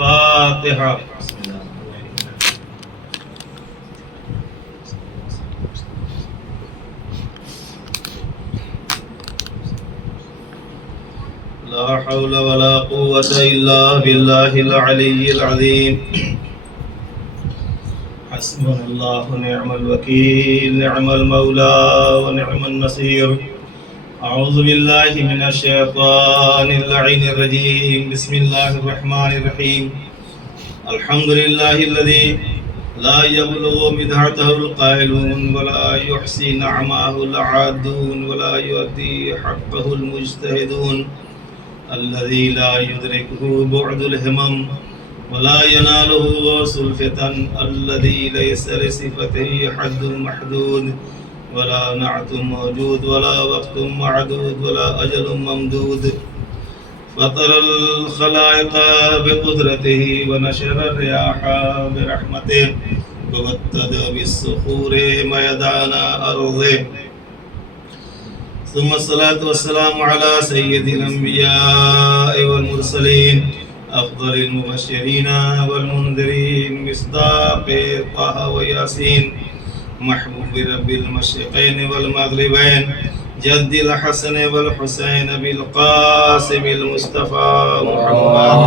الفاتحة. لا حول ولا قوة إلا بالله العلي العظيم. حسبنا الله ونعم الوكيل، نعم المولى ونعم النصير. أعوذ بالله من الشيطان اللعين الرجيم. بسم الله الرحمن الرحيم. الحمد لله الذي لا يبلغ مدحته القائلون ولا يحصي نعماه العادون ولا يؤدي حقه المجتهدون، الذي لا يدركه بعد الهمم ولا يناله غوص الفتن، الذي ليس لصفته حد محدود ولا نعت موجود ولا وقت معدود ولا أجل ممدود. فطر الخلائق بقدرته ونشر الرياح برحمته ووتد بالصخور ميدان أرضه. ثم الصلاة والسلام على سيد الأنبياء والمرسلين، أفضل المبشرين والمنذرين، مصداق طه وياسين، محبوب رب المشرقين والمغربين، جد الحسن والحسين بالقاسم المصطفى محمد،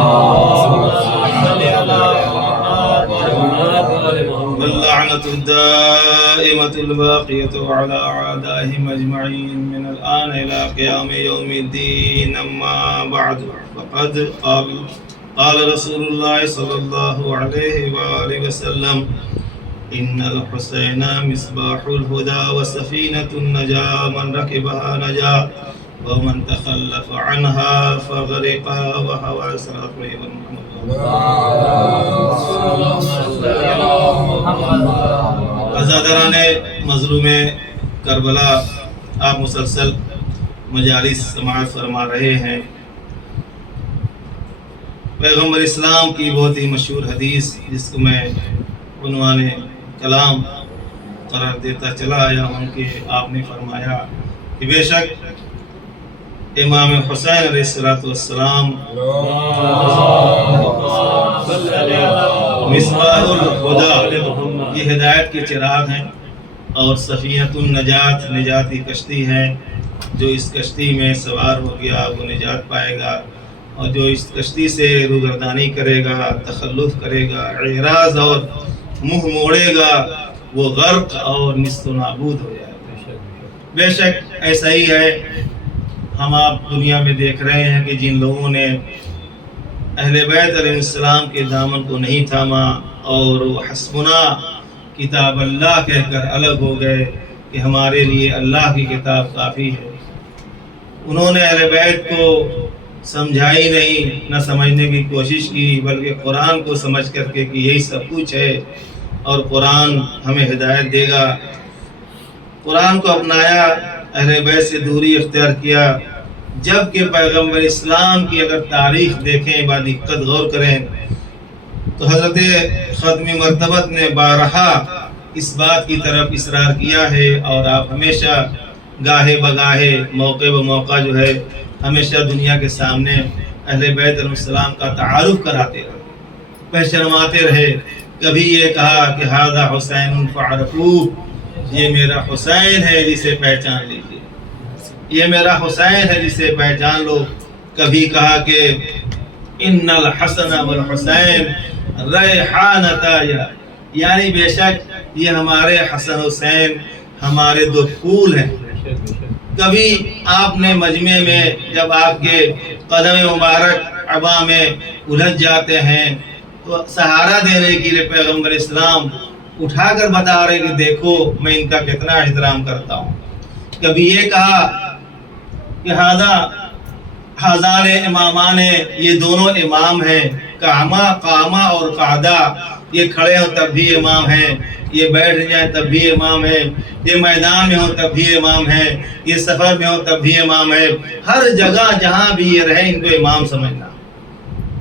واللعنة الدائمة الباقية على أعدائهم أجمعين من الآن إلى قيام يوم الدين. أما بعد، فقد قال رسول الله صلى الله عليه وآله وسلم: إن الحسين مصباح الهدى وسفينة النجاة، من ركبها نجا ومن تخلف عنها فغرق وهوى. صلاة عزادران مظلوم کربلا، آپ مسلسل مجالس سماعت فرما رہے ہیں. پیغمبر اسلام کی بہت ہی مشہور حدیث، جس کو میں عنوان کلام قرار دیتا چلا آیا ہوں، کہ آپ نے فرمایا کہ بے شک امام حسین علیہ السلام مصباح الہدیٰ، یہ ہدایت کے چراغ ہیں، اور سفینۃ النجات، نجاتی کشتی ہے. جو اس کشتی میں سوار ہو گیا وہ نجات پائے گا، اور جو اس کشتی سے روگردانی کرے گا، تخلف کرے گا، اعراض اور منہ موڑے گا، وہ غرق اور نست و نابود ہو جائے گا. بے شک ایسا ہی ہے. ہم آپ دنیا میں دیکھ رہے ہیں کہ جن لوگوں نے اہل بیت علیہ السلام کے دامن کو نہیں تھاما اور وہ حسبنا کتاب اللہ کہہ کر الگ ہو گئے کہ ہمارے لیے اللہ کی کتاب کافی ہے، انہوں نے اہل بیت کو سمجھائی نہیں، نہ سمجھنے کی کوشش کی، بلکہ قرآن کو سمجھ کر کے کہ یہی سب کچھ ہے اور قرآن ہمیں ہدایت دے گا. قرآن کو اپنایا، اہل بیت سے دوری اختیار کیا. جبکہ پیغمبر اسلام کی اگر تاریخ دیکھیں، بادقت غور کریں، تو حضرت ختم مرتبت نے بارہا اس بات کی طرف اصرار کیا ہے، اور آپ ہمیشہ گاہے بگاہے، موقع بموقع جو ہے، ہمیشہ دنیا کے سامنے اہل بیت علیہ السلام کا تعارف کراتے رہے، پہچانواتے رہے. کبھی یہ کہا کہ ھذا حسین فعرفوہ، یہ میرا حسین ہے جسے پہچان لیجیے، یہ میرا حسین ہے جسے پہچان لو. کبھی کہا کہ ان الحسن والحسین ریحانتایا، یعنی بے شک یہ ہمارے حسن حسین ہمارے دو پھول ہیں. کبھی آپ نے مجمع میں جب آپ کے قدم مبارک عبا میں الجھ جاتے ہیں تو سہارا دینے کے لیے پیغمبر اسلام اٹھا کر بتا رہے کہ دیکھو میں ان کا کتنا احترام کرتا ہوں. کبھی یہ کہا کہ ہذان امامان، یہ دونوں امام ہیں، قامہ اور قعدہ، یہ کھڑے ہوں تب بھی امام ہیں، یہ بیٹھ جائیں تب بھی امام ہیں، یہ میدان میں ہوں تب بھی امام ہیں، یہ سفر میں ہوں تب بھی امام ہیں. ہر جگہ جہاں بھی یہ رہے ان کو امام سمجھنا.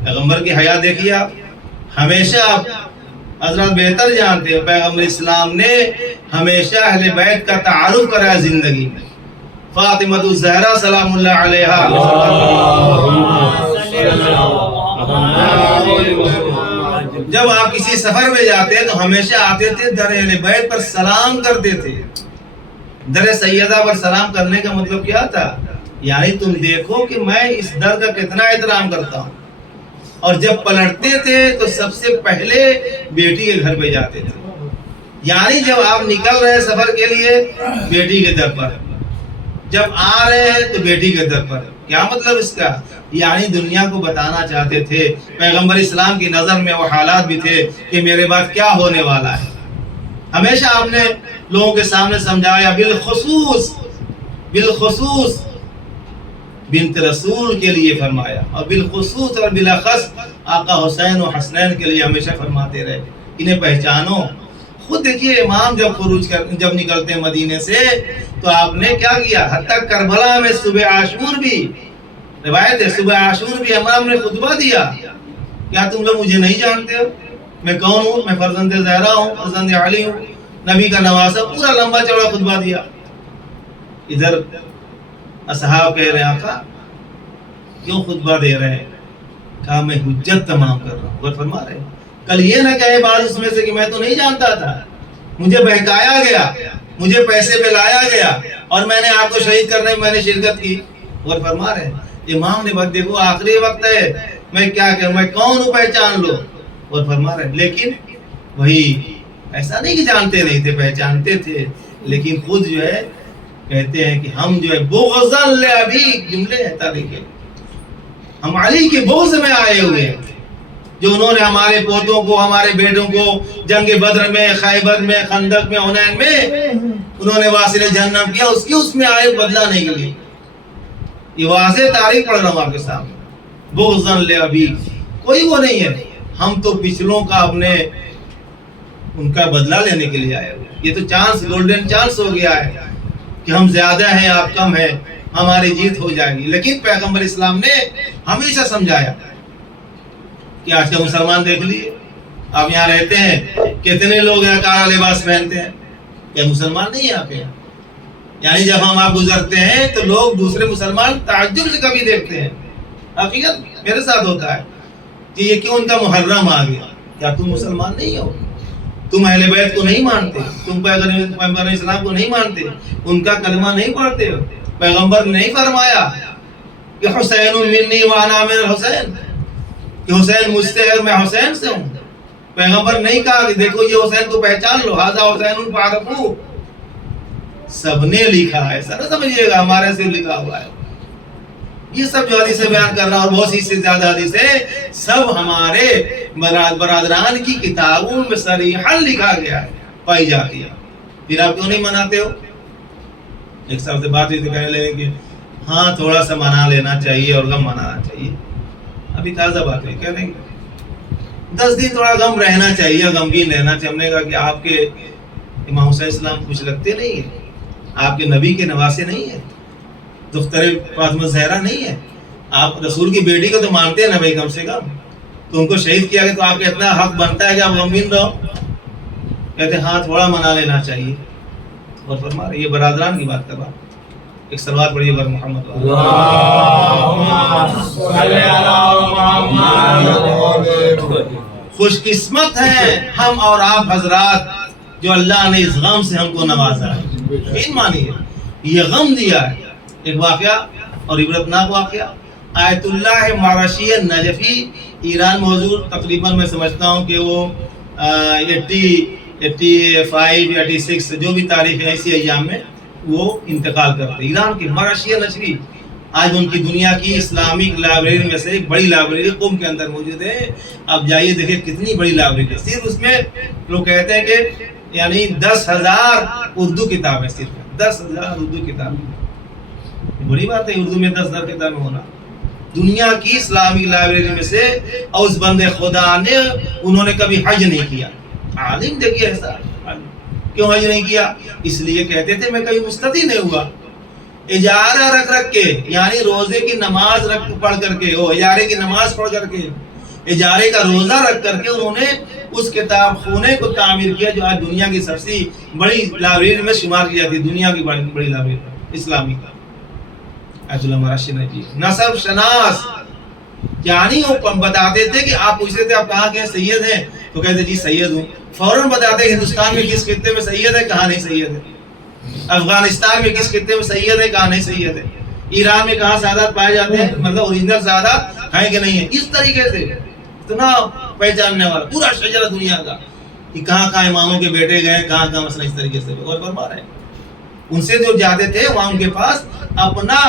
پیغمبر کی حیا دیکھیے آپ، ہمیشہ آپ حضرت بہتر جانتے ہیں، پیغمبر اسلام نے ہمیشہ اہل بیت کا تعارف کرایا زندگی میں. فاطمہ الزہرا سلام اللہ علیہا جب آپ کسی سفر میں جاتے تو ہمیشہ آتے تھے در اہل بیت پر سلام کرتے تھے. در سیدہ پر سلام کرنے کا مطلب کیا تھا؟ یعنی تم دیکھو کہ میں اس در کا کتنا احترام کرتا ہوں. اور جب پلٹتے تھے تو سب سے پہلے بیٹی کے گھر پہ جاتے تھے. یعنی جب آپ نکل رہے سفر کے لیے بیٹی کے در پر، جب آ رہے ہیں تو بیٹی کے در پر. کیا مطلب اس کا؟ یعنی دنیا کو بتانا چاہتے تھے، پیغمبر اسلام کی نظر میں وہ حالات بھی تھے کہ میرے بعد کیا ہونے والا ہے. ہمیشہ آپ نے لوگوں کے سامنے سمجھایا، بالخصوص بنت رسول کے لیے فرمایا، اور بالخصوص اور بالاخص آقا حسین و حسنین کے لیے ہمیشہ فرماتے رہے انہیں پہچانو. خود دیکھیے امام جب نکلتے مدینے سے تو آپ نے کیا کیا؟ حتیٰ کربلا میں صبح عاشور بھی، روایت ہے صبح عاشور بھی امام نے خطبہ دیا. کیا تم لوگ مجھے نہیں جانتے ہو؟ میں کون ہوں؟ میں فرزند زہرا ہوں، فرزند علی ہوں، نبی کا نواسا. پورا لمبا چوڑا خطبہ دیا. ادھر اصحاب کہہ رہے ہیں آقا کیوں خطبہ دے رہے ہیں؟ کہا میں حجت تمام کر رہا ہوں. اور فرما رہے ہیں کل یہ نہ کہے بعض اس میں سے کہ میں تو نہیں جانتا تھا، مجھے بہکایا گیا، مجھے پیسے پہ لایا گیا اور میں نے آپ کو شہید کرنے میں نے شرکت کی. اور فرما رہے ہیں امام نے بات دیکھو آخری وقت ہے، میں کیا کروں، میں کون ہوں پہچان لو. اور فرما رہے ہیں لیکن وہی ایسا نہیں کہ جانتے نہیں تھے، پہچانتے تھے، لیکن خود جو ہے کہتے ہیں کہ ہم جو ہے بغضاً لأبی، جملے ہیں تاریخ، ہم علی کے بغض میں آئے ہوئے ہیں. جو انہوں نے ہمارے پوتوں کو، ہمارے بیٹوں کو جنگ بدر میں، خیبر میں، خندق میں، حنین میں انہوں نے واصل جہنم کیا، اس میں آئے بدلہ نہیں کے لیے. یہ واضح تاریخ پڑھ رہا ہوں آپ کے سامنے. بغضاً لأبی، کوئی وہ نہیں ہے. ہم تو پچھلوں کا اپنے ان کا بدلہ لینے کے لیے آئے ہوئے. یہ تو چانس، گولڈن چانس ہو گیا ہے کہ ہم زیادہ ہیں آپ کم ہیں، ہماری جیت ہو جائے گی. لیکن پیغمبر اسلام نے ہمیشہ سمجھایا کہ آج کا مسلمان دیکھ لیے، آپ یہاں رہتے ہیں کتنے لوگ یہاں کالا لباس پہنتے ہیں، کیا مسلمان نہیں ہے آپ یہاں؟ یعنی جب ہم آپ گزرتے ہیں تو لوگ دوسرے مسلمان تعجب سے کبھی دیکھتے ہیں. حقیقت میرے ساتھ ہوتا ہے کہ یہ کیوں ان کا محرم آ گیا. کیا تم مسلمان نہیں ہو؟ تم اہل بیت کو نہیں مانتے، تم پیغمبر اسلام کو نہیں مانتے، ان کا کلمہ نہیں پڑھتے ہو. پیغمبر نے نہیں فرمایا کہ حسین منی وانا من الحسین، کہ حسین مجھ سے ہے اور میں حسین سے ہوں. پیغمبر نہیں کہا کہ دیکھو یہ حسین کو پہچان لو، ھذا حسین فاعرفوہ. سب نے لکھا ہے، سر سمجھیے گا ہمارے سے لکھا ہوا ہے. یہ سب جو حدیثیں بیان کر رہا ہوں اور بہت سی سے زیادہ حدیثیں سب ہمارے برادران کی کتابوں میں صریحاً لکھا گیا ہے، پائی جاتی ہے. پھر آپ کیوں نہیں مناتے ہو؟ ایک صاحب سے بات ہوئی تو کہنے لگے کہ ہاں تھوڑا سا منا لینا چاہیے اور غم منانا چاہیے. ابھی تازہ بات ہوئی، کہہ رہے ہیں 10 دن تھوڑا غم رہنا چاہیے، غمگین رہنا چاہیے. ہم نے کہا کہ آپ کے امام حسین اسلام کچھ لگتے نہیں ہیں، آپ کے نبی کے نواسے نہیں ہیں، دختر فاطمہ زہرا نہیں ہے، آپ رسول کی بیٹی کو تو مانتے ہیں نا بھائی، کم سے کم تو ان کو شہید کیا گیا، تو آپ کا اتنا حق بنتا ہے کہ آپ غمگین رہو. کہتے ہیں ہاں تھوڑا منا لینا چاہیے. اور فرما رہے یہ برادران کی بات کر رہا. ایک صلوات پڑھیے بر محمد. خوش قسمت ہیں ہم اور آپ حضرات جو اللہ نے اس غم سے ہم کو نوازا ہے. یقین مانیے یہ غم دیا ہے. ایک واقعہ اور عبرتناک واقعہ، آیت اللہ معرشی نجفی ایران میں حضور تقریباً میں سمجھتا ہوں کہ وہ 85 یا 86 جو بھی تاریخ ہے اسی ایام میں وہ انتقال کرتے. ایران کے معرشی نجفی آج ان کی دنیا کی اسلامک لائبریری میں سے ایک بڑی لائبریری قم کے اندر موجود ہے. آپ جائیے دیکھیں کتنی بڑی لائبریری ہے. صرف اس میں لوگ کہتے ہیں کہ یعنی 10,000 اردو کتابیں، صرف 10,000 اردو کتابیں. بڑی بات ہے اردو میں 10,000 کتابیں ہونا. دنیا کی اسلامی لائبریری میں سے. اور اس بندے خدا نے انہوں نے کبھی حج نہیں کیا. عالم دیکھیے ایسا کیوں حج نہیں کیا؟ اس لیے کہتے تھے میں کبھی مستطیع نہیں ہوا. اجارہ رکھ کے، یعنی روزے کی نماز پڑھ کر کے، وہ اجارے کی نماز پڑھ کر کے، اجارے کا روزہ رکھ کر کے انہوں نے اس کتاب خانے کو تعمیر کیا جو آج دنیا کی سب سے بڑی لائبریری میں شمار کی جاتی ہے. دنیا کی بڑی لائبریری اسلامی کا. آیت اللہ معرشی نجفی نسب شناس یعنی وہ بتاتے تھے کہ آپ پوچھتے تھے آپ کہاں کے سید ہیں تو کہتے جی سید ہوں، فوراً بتاتے کہ ہندوستان میں کس خطے میں سید ہے، کہاں نہیں سید ہے، افغانستان میں کس خطے میں سید ہے، کہاں نہیں سید ہے، ایران میں کہاں سعادت پائے جاتے ہیں، مطلب اوریجنل سعادت ہیں کہ نہیں ہے. اس طریقے سے اتنا پہچاننے والا پورا شجرہ دنیا کا کہ کہاں کہاں اماموں کے بیٹے گئے، کہاں کہاں مثلا اس طریقے سے غور فرما رہے ہیں. ان سے جو جاتے تھے وہاں ان کے پاس اپنا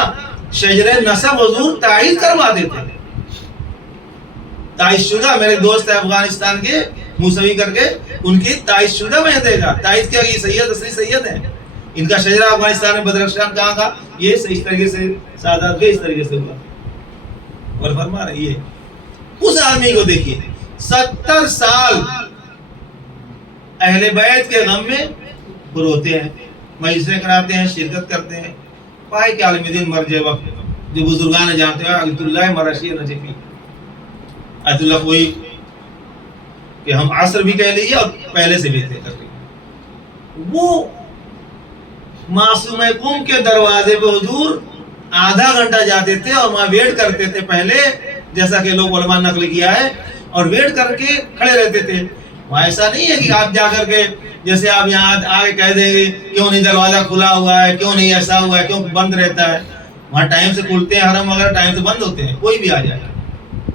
شجرہ نسب حضور تائید کرواتے تھے، تائید شدہ. میرے دوست ہے افغانستان کے موسوی کر کے، ان کی تائید شدہ میں دیکھا، تائید کیا کہ سید اصلی سید ہیں. ان کا شجرہ افغانستان میں بدرخشان کہاں کا، یہ اس طریقے سے سعادت کے اس طریقے سے ہوا. اور فرما رہے یہ اس آدمی کو دیکھیے 70 سال اہل بیت کے غم میں روتے ہیں، مجلسیں کراتے ہیں، شرکت کرتے ہیں. پائے کہ عالم دین مرجع وقت جو بزرگان جانتے ہیں عبد اللہ مرشی نجفی، عبد اللہ کوئی کہ ہم عصر بھی کہہ لیجیے اور پہلے سے بھی تھے تقریباً، وہ معصوم قوم کے دروازے پہ حضور آدھا گھنٹہ جاتے تھے اور وہاں ویٹ کرتے تھے. پہلے جیسا کہ لوگ علماء نقل کیا ہے، اور ویٹ کر کے کھڑے رہتے تھے. وہاں ایسا نہیں ہے کہ آپ جا کر کے جیسے آپ یہاں آگے کہہ دیں گے کیوں نہیں دروازہ کھلا ہوا ہے، کیوں نہیں ایسا ہوا ہے، کیوں بند رہتا ہے. وہاں ٹائم سے کھلتے ہیں حرم وغیرہ، ٹائم سے بند ہوتے ہیں، کوئی بھی آ جائے.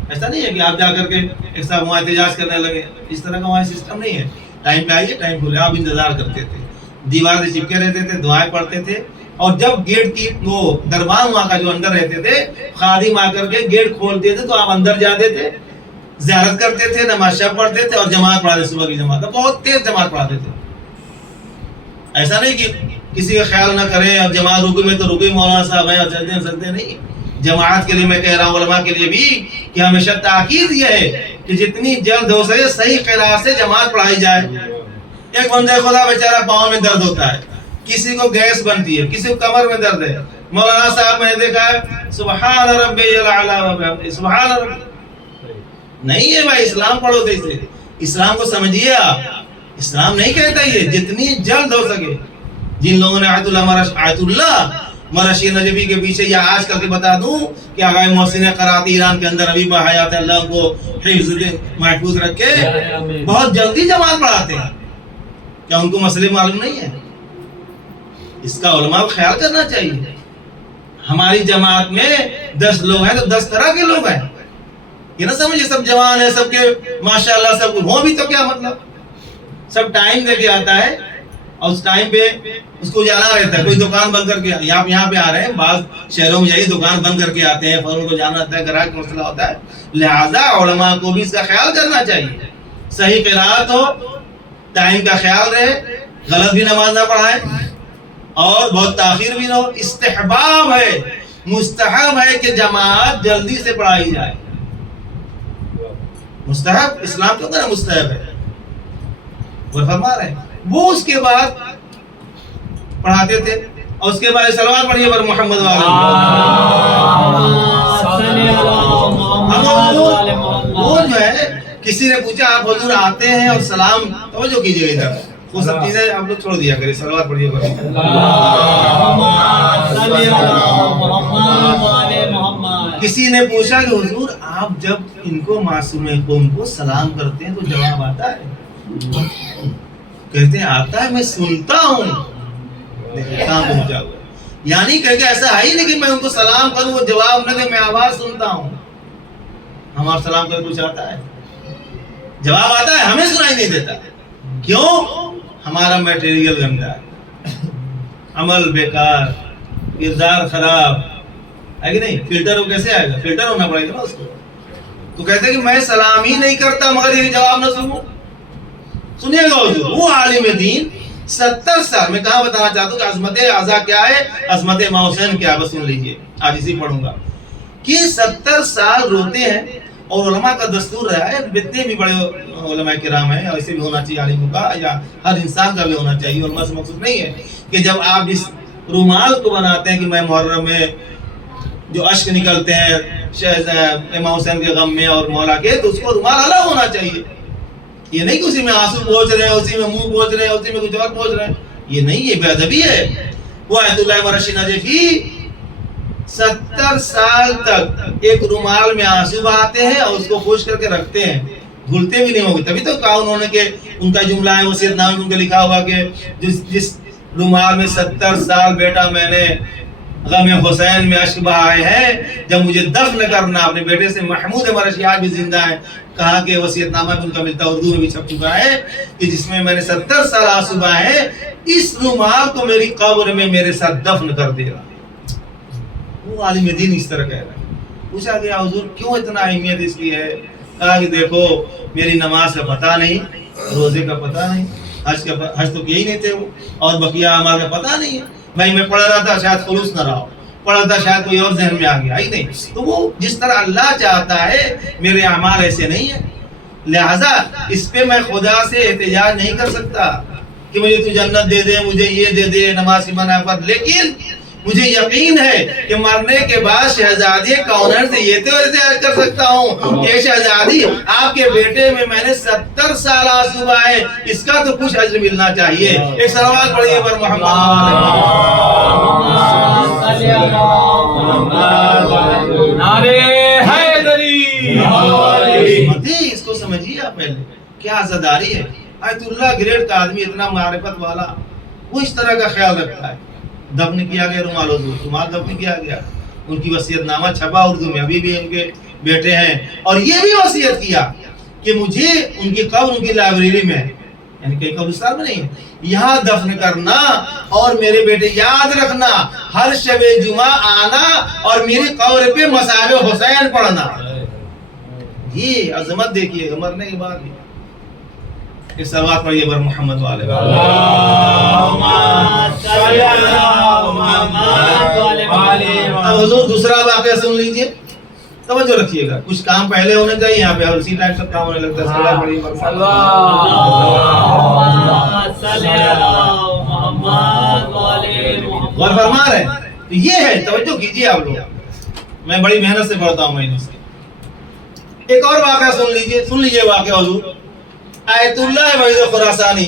ایسا نہیں ہے کہ آپ جا کر کے ایک صاحب وہاں احتجاج کرنے لگے، اس طرح کا وہاں سسٹم نہیں ہے. ٹائم پہ آئیے، ٹائم کھلے. آپ انتظار کرتے تھے، دیوار سے چپکے رہتے تھے، دعائیں پڑھتے تھے. اور جب گیٹ کی وہ دربان وہاں کا جو اندر رہتے تھے خادم آ کر کے گیٹ کھولتے تھے تو آپ اندر جاتے تھے، زیارت کرتے تھے، نماز شب پڑھتے تھے اور جماعت پڑھاتے. صبح کی جماعت بہت تیز جماعت پڑھاتے تھے. ایسا نہیں کہ کسی کا خیال نہ کریں اور جماعت رکو میں تو رکو مولانا صاحب ہیں اور چلتے نہیں. جماعت کے لیے میں کہہ رہا ہوں، علماء کے لیے بھی، کہ ہمیشہ تاکید یہ ہے کہ جتنی جلد ہو سکے صحیح قرات سے جماعت پڑھائی جائے. ایک بندے خدا بیچارہ پاؤں میں درد ہوتا ہے، کسی کو گیس بنتی ہے، کسی کو کمر میں درد ہے. مولانا صاحب میں نے دیکھا ہے سبحان ربی الاعلی و بحمدہ سبحان ربی. نہیں ہے بھائی، اسلام پڑھو تھے اسے، اسلام کو سمجھیے آپ. اسلام نہیں کہتا یہ جتنی جلد ہو سکے. جن لوگوں نے آیت اللہ مرشی نجفی کے پیچھے، یا آج کل کے بتا دوں کہ آغائے محسن قرات ایران کے اندر ابھی بحیات اللہ کو حفظ محفوظ رکھے، بہت جلدی جماعت پڑھاتے ہیں. کیا ان کو مسئلے معلوم نہیں ہے؟ اس کا علماء کو خیال کرنا چاہیے. ہماری جماعت میں 10 لوگ ہیں تو 10 طرح کے لوگ ہیں. یہ نہ سمجھے سب جوان ہیں، سب کے ماشاءاللہ سب وہ بھی تو کیا مطلب. سب ٹائم دے کے آتا ہے اور اس ٹائم پہ اس کو جانا رہتا ہے. کوئی دکان بند کر کے یہاں پہ آ رہے ہیں، بعض شہروں میں جائیے دکان بند کر کے آتے ہیں، فوراً کو جانا رہتا ہے، گراہک کا مسئلہ ہوتا ہے. لہذا علماء کو بھی اس کا خیال کرنا چاہیے. صحیح قرات ہو، ٹائم کا خیال رہے، غلط بھی نماز نہ پڑھائیں اور بہت تاخیر بھی نہ ہو. استحباب ہے، مستحب ہے کہ جماعت جلدی سے پڑھائی جائے. مستحب، اسلام کیوں کہنا مستحب ہے؟ وہ فرما رہے ہیں وہ اس کے بعد پڑھاتے تھے. اور اس کے بعد صلوات پڑھیے پر محمد وہ جو ہے کسی نے پوچھا آپ حضور آتے ہیں اور سلام، توجہ کیجیے ادھر، وہ سب چیزیں آپ لوگ چھوڑ دیا کریں، صلوات پڑھیے پر. کسی نے پوچھا کہ حضور آپ جب ان کو معصوم قوم کو سلام کرتے ہیں تو جواب آتا ہے؟ کہتے ہیں آتا ہے، میں سنتا ہوں. کہاں پہنچا ہوا ہے؟ یعنی کہ ایسا ہے ہی نہیں کہ میں ان کو سلام کروں وہ جواب نہ دے، میں آواز سنتا ہوں. ہم آپ سلام کر کچھ آتا ہے؟ جواب آتا ہے، ہمیں سنائی نہیں دیتا. کیوں؟ ہمارا میٹیریل گندا ہے، عمل بیکار، کردار خراب ہے کہ نہیں. فلٹر کیسے آئے گا؟ فلٹر ہونا پڑے گا نا اس کو. تو کہتے ہیں کہ میں سلام ہی نہیں کرتا مگر یہ جواب نہ سنوں. سنیے گا حضور وہ عالم دین 70 سال میں کہاں بتانا چاہتا ہوں کہ عظمت اعضا کیا ہے، عظمت امام حسین کیا ہے. بس سن لیجئے، آج اسی پڑھوں گا کہ 70 سال روتے ہیں. اور علماء کا دستور رہا ہے، جتنے بھی بڑے علماء کرام ہیں ایسے بھی ہونا چاہیے عالموں کا، یا ہر انسان کا بھی ہونا چاہیے. علماء سے مقصود نہیں ہے کہ جب آپ اس رومال کو بناتے ہیں کہ میں محرم میں جو اشک نکلتے ہیں امام حسین کے غم میں اور مولا کے، تو اس کو رومال الگ ہونا چاہیے. یہ نہیں کہ اسی میں آنسو پہنچ رہے ہیں، اسی میں منہ پہنچ رہے ہیں، اسی میں کچھ اور پہنچ رہے ہیں. یہ نہیں، یہ بے ادبی ہے. وہ آیت اللہ مرشی نجفی 70 سال تک ایک رومال میں آنسو بہاتے ہیں اور اس کو خشک کر کے رکھتے ہیں، دھلتے بھی نہیں ہوں گے. تبھی تو کہا انہوں نے کہ ان کا جملہ ہے وصیت نامے میں ان کا لکھا ہوا کہ جس رومال میں 70 سال بیٹا میں نے غم حسین میں اشک بہائے ہیں، جب مجھے دفن کرنا اپنے بیٹے سے. محمود مرشی آج بھی زندہ ہے، کہا کہ وصیت نامہ بھی ان کا ملتا اردو میں بھی چھپ چکا ہے کہ جس میں نے 70 سال آنسو بہائے ہیں، اس رومال کو میری قبر میں میرے ساتھ دفن کر دے گا. وہ عالم دین اس طرح کہہ رہا ہے. پوچھا گیا حضور کیوں اتنا اہمیت اس کی ہے؟ کہا کہ دیکھو میری نماز کا پتہ نہیں، روزے کا پتہ نہیں، حج تو یہی نہیں تھے وہ، اور بقیہ اعمال کا پتہ نہیں ہے. بھائی میں پڑھ رہا تھا شاید خلوص نہ رہا ہو، پڑھا تھا شاید کوئی اور ذہن میں آ گیا ہی نہیں. تو وہ جس طرح اللہ چاہتا ہے میرے اعمال ایسے نہیں ہیں، لہذا اس پہ میں خدا سے احتجاج نہیں کر سکتا کہ مجھے تو جنت دے دے، مجھے یہ دے دے، نماز کی منافت. لیکن مجھے یقین ہے کہ مرنے کے بعد شہزادی کونر سے یہ تو احتجاج کر سکتا ہوں کہ شہزادی آپ کے بیٹے میں نے 70 سال آنسو بہائے، اس کا تو کچھ اجر ملنا چاہیے. ایک صلوات پڑھیے پر محمد. نعرے حیدری. اس کو سمجھیے آپ پہلے کیا عزاداری ہے. آیت اللہ گریڈ کا آدمی اتنا معرفت والا، وہ اس طرح کا خیال رکھتا ہے. دفن کیا گیا رومال حضور دفن کیا گیا، ان کی وصیت نامہ چھپا اردو میں، ابھی بھی ان کے بیٹے ہیں. اور یہ بھی وصیت کیا کہ مجھے ان کی قبر ان کی لائبریری میں، یعنی کئی قبرستان میں نہیں، یہاں دفن کرنا، اور میرے بیٹے یاد رکھنا ہر شب جمعہ آنا اور میری قبر پہ مصاب حسین پڑھنا. یہ عظمت دیکھیے مرنے کے بعد بھی. ایک صلوات پڑھیے بر محمد والے. اب حضور دوسرا واقعہ سن لیجئے، توجہ رکھیے گا. کچھ کام پہلے ہونے چاہیے یہاں پہ، اور اسی ٹائم سب کام ہونے لگتا ہے. صلوات پڑھیے بر محمد. غور فرما رہے ہیں تو یہ ہے، توجہ کیجئے آپ لوگ. میں بڑی محنت سے پڑھتا ہوں مہینوں سے. ایک اور واقعہ سن لیجئے واقعہ حضور. آیت اللہ وحید خراسانی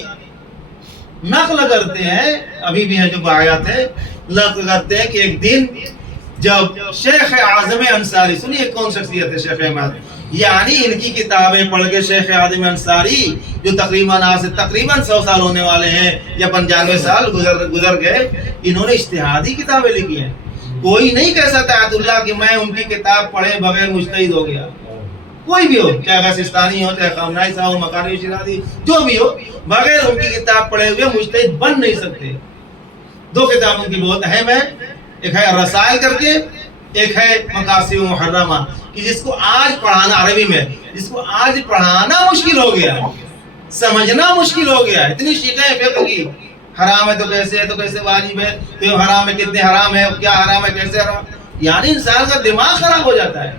نقل کرتے ہیں، ابھی بھی ہیں جو باعث ہے، نقل کرتے ہیں کہ ایک دن جب شیخ اعظم انصاری، سنیے کون شخصیت ہے شیخ احمد، یعنی ان کی کتابیں پڑھ کے شیخ اعظم انصاری جو تقریباً 100 سال ہونے والے ہیں یا 95 سال گزر گئے، انہوں نے اجتہادی کتابیں لکھی ہیں. کوئی نہیں کہہ سکتا آیت اللہ کہ میں ان کی کتاب پڑھے بغیر مجتہد ہو گیا. کوئی بھی ہو، چاہے سستانی ہو، چاہے خامنائی صاحب ہو، مکانی شیرازی، جو بھی ہو، بغیر ان کی کتاب پڑھے ہوئے مجتہد بن نہیں سکتے. 2 کتاب ان کی بہت اہم ہے، ایک ہے رسائل کر کے، ایک ہے مقاصد محرمہ، کہ جس کو آج پڑھانا عربی میں، جس کو آج پڑھانا مشکل ہو گیا، سمجھنا مشکل ہو گیا. اتنی شیخیں فقہ کی، حرام ہے تو کیسے ہے، تو کیسے واجب ہے، تو حرام ہے کتنے حرام ہے، کیا حرام ہے، کیسے حرام. یعنی انسان کا دماغ خراب ہو جاتا ہے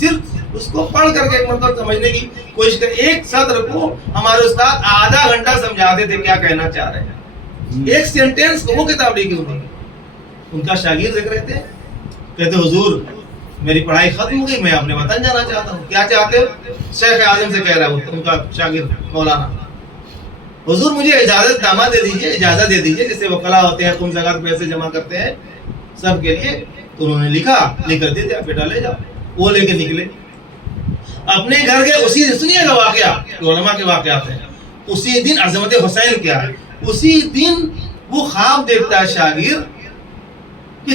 صرف اس کو پڑھ کر کے ایک مطلب سمجھنے کی کوشش کر. ایک سطر کو ہمارے استاد آدھا گھنٹہ سمجھاتے تھے کیا کہنا چاہ رہے ہیں، ایک سینٹینس کو. وہ کتاب لکھی انہوں نے. ان کا شاگرد ذکر رہتے ہیں، کہتے حضور میری پڑھائی ختم ہو گئی، میں اپنے وطن جانا چاہتا ہوں. کیا چاہتے ہو؟ شیخ اعظم سے کہہ رہا ہے ان کا شاگرد مولانا، حضور مجھے اجازت نامہ دے دیجئے، اجازت دے دیجئے، جس سے وکلا ہوتے ہیں، خون زکات پیسے جمع کرتے ہیں سب کے لیے. تو انہوں نے لکھا، لکھ کر دے دیا، بیٹا لے جاؤ. وہ لے کے نکلے اپنے گھر کے. اسی دن سنیے گا واقعہ، علماء کے واقعات ہیں. اسی دن عظمت حسین کیا ہے، اسی دن وہ خواب دیکھتا ہے شاگرد کہ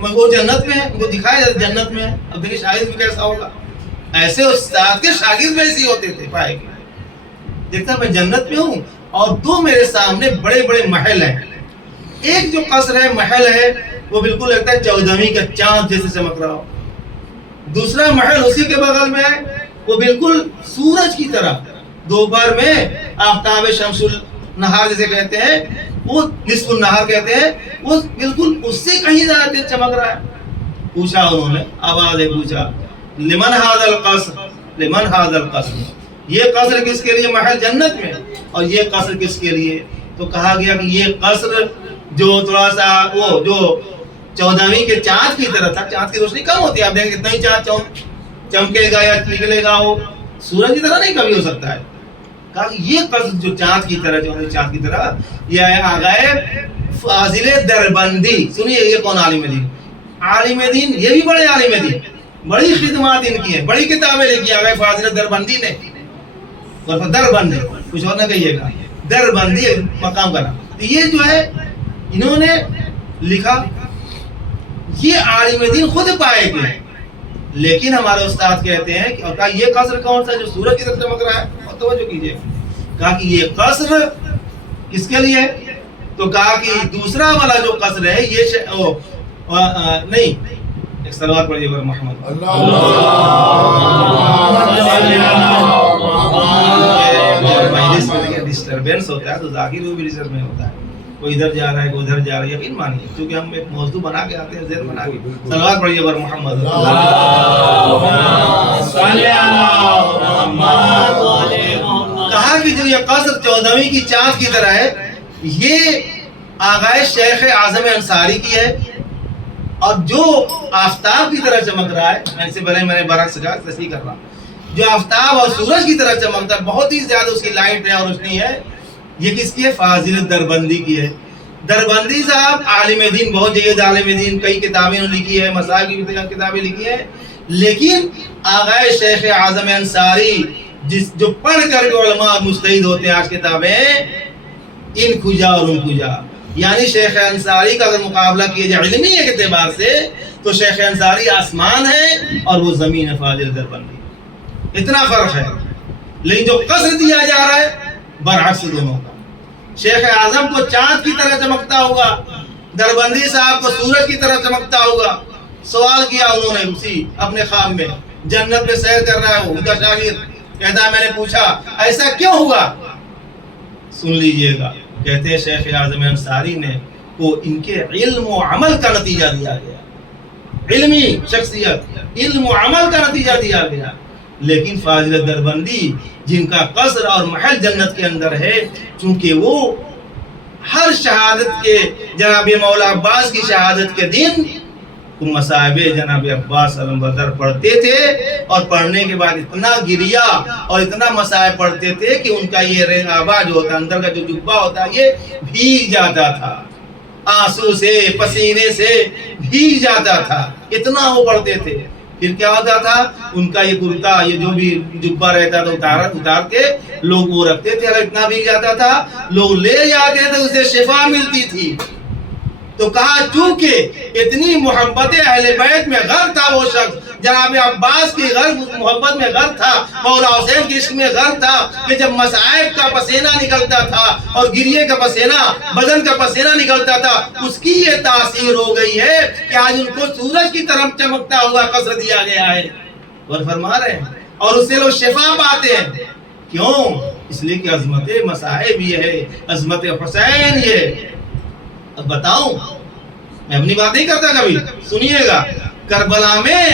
وہ جنت میں ہے، ان کو دکھایا جاتا جنت میں ہے. اب دیکھیں شاگرد بھی کیسا ہوگا. ایسے استاد کے شاگرد میں ایسے ہوتے تھے پائے گے. دیکھتا میں جنت میں ہوں اور 2 میرے سامنے بڑے بڑے محل ہیں. ایک جو قصر ہے، محل ہے، وہ بالکل لگتا ہے 14ویں کا چاند جیسے چمک رہا ہو. دوسرا محل اسی کے بغل میں ہے، وہ بالکل سورج کی طرح دوپہر میں آفتاب شمس النہار جسے کہتے ہیں، وہ نصف النہار کہتے ہیں، وہ بالکل اس سے کہیں زیادہ چمک رہا ہے. پوچھا انہوں نے، آواز ہے پوچھا، لمن ھذا القصر، لمن ھذا القصر، یہ قصر کس کے لیے؟ محل جنت میں. اور یہ قصر کس کے لیے؟ تو کہا گیا کہ یہ قصر جو تھوڑا سا وہ جو 14ویں کے چاند کی طرح تھا. چاند کی روشنی کم ہوتی ہے، آپ دیکھیں کتنا ہی چاند چمکے گا یا نکلے گا، وہ سورج کی طرح نہیں کبھی ہو سکتا ہے. کہا کہ یہ قصر جو چاند کی طرح، جو چاند کی طرح، یہ ہے آغائے فاضل دربندی. سنیے یہ کون عالم ہے؟ عالم دین، یہ بھی بڑے عالم دین، بڑی خدمات ان کی ہیں، بڑی کتابیں لکھی آگئے فاضل دربندی نے، دربندی کچھ اور نہ کہیے گا، دربندی مقام کا نام، یہ جو ہے انہوں نے لکھا، یہ عالم دین خود پائے گئے، لیکن ہمارے استاد کہتے ہیں کہ کہا یہ قصر کون سا جو سورج کی طرف چمک رہا ہے، اور توجہ کیجئے، کہا کہ یہ قصر کس کے لیے، تو کہا کہ دوسرا والا جو قصر ہے یہ نہیں، ایک صلوات پڑھیے پر محمد مجلس میں ڈسٹربنس ہوتا ہے تو ظاہر وہ بھی ڈسٹرب میں ہوتا ہے، کوئی ادھر جا رہا ہے کوئی ادھر جا رہا ہے، یقین مانیے کیونکہ ہم ایک موضوع بنا کے آتے ہیں، ذہن بنا کے، صلوات پڑھیے پر محمد کہا کہ جو یہ قصر 14ویں کی چاند کی طرح ہے، یہ آغائے شیخ اعظم انصاری کی ہے، اور جو آفتاب کی طرح چمک رہا ہے، میں سے پہلے میں نے برعکس کہا، تصحیح کر رہا ہوں، جو آفتاب اور سورج کی طرح چمکتا ہے، بہت ہی زیادہ اس کی لائٹ ہے اور روشنی ہے، یہ کس کی ہے؟ فاضل دربندی کی ہے۔ دربندی صاحب عالم دین، بہت جید عالم دین، کئی کتابیں لکھی ہے، مسائل کی کتابیں لکھی ہیں، لیکن آغائے شیخ اعظم انصاری جو پڑھ کر کے علماء مجتہد ہوتے ہیں آج کتابیں، ان کھجا اور ان کھجا، یعنی شیخ انصاری کا اگر مقابلہ کیا جائے علمی اعتبار سے تو شیخ انصاری آسمان ہے اور وہ زمین ہے فاضل دربندی، اتنا فرق ہے، لیکن جو قصر دیا جا رہا ہے برعکس دونوں کا، شیخ اعظم کو چاند کی طرح چمکتا ہوگا، دربندی صاحب کو سورج کی طرح چمکتا ہوگا۔ سوال کیا انہوں نے اسی اپنے خواب میں، جنت میں سیر کر رہا ہے وہ ان کا شاگرد، کہتا ہے میں نے پوچھا ایسا کیوں ہوا، سن لیجئے گا، کہتے ہیں شیخ اعظم انصاری نے کو ان کے علم و عمل کا نتیجہ دیا گیا، علمی شخصیت، علم و عمل کا نتیجہ دیا گیا، لیکن فاضل دربندی جن کا قصر اور محل جنت کے اندر ہے، چونکہ وہ ہر شہادت کے جناب مولا عباس کی شہادت کے دن مصائب جناب عباس علم بدر پڑھتے تھے، اور پڑھنے کے بعد اتنا گریا اور اتنا مصائب پڑھتے تھے کہ ان کا یہ رنگابہ جو ہوتا اندر کا جو جبہ ہوتا یہ بھیگ جاتا تھا، آنسو سے پسینے سے بھیگ جاتا تھا، اتنا وہ پڑھتے تھے۔ پھر کیا ہوتا تھا، ان کا یہ کرتا یہ جو بھی جبہ رہتا تھا اتار کے لوگ وہ رکھتے تھے، اگر اتنا بھیگ جاتا تھا لوگ لے جاتے تھے، اسے شفا ملتی تھی۔ تو کہا چونکہ اتنی محبت اہل بیت میں غرق تھا وہ شخص، جناب عباس کی غرق محبت میں غرق تھا، مولا حسین کی عشق میں غرق تھا، کہ جب مصائب کا پسینہ نکلتا تھا اور گریے کا پسینہ، بدن کا پسینہ نکلتا تھا، اس کی یہ تاثیر ہو گئی ہے کہ آج ان کو سورج کی طرف چمکتا ہوا قصر دیا گیا ہے، اور فرما رہے ہیں، اور اس سے لوگ شفا پاتے ہیں۔ کیوں؟ اس لیے کہ عظمت مصائب یہ ہے، عظمت حسین یہ ہے۔ اب بتاؤں، میں اپنی بات نہیں کرتا کبھی، سنیے گا، کربلا میں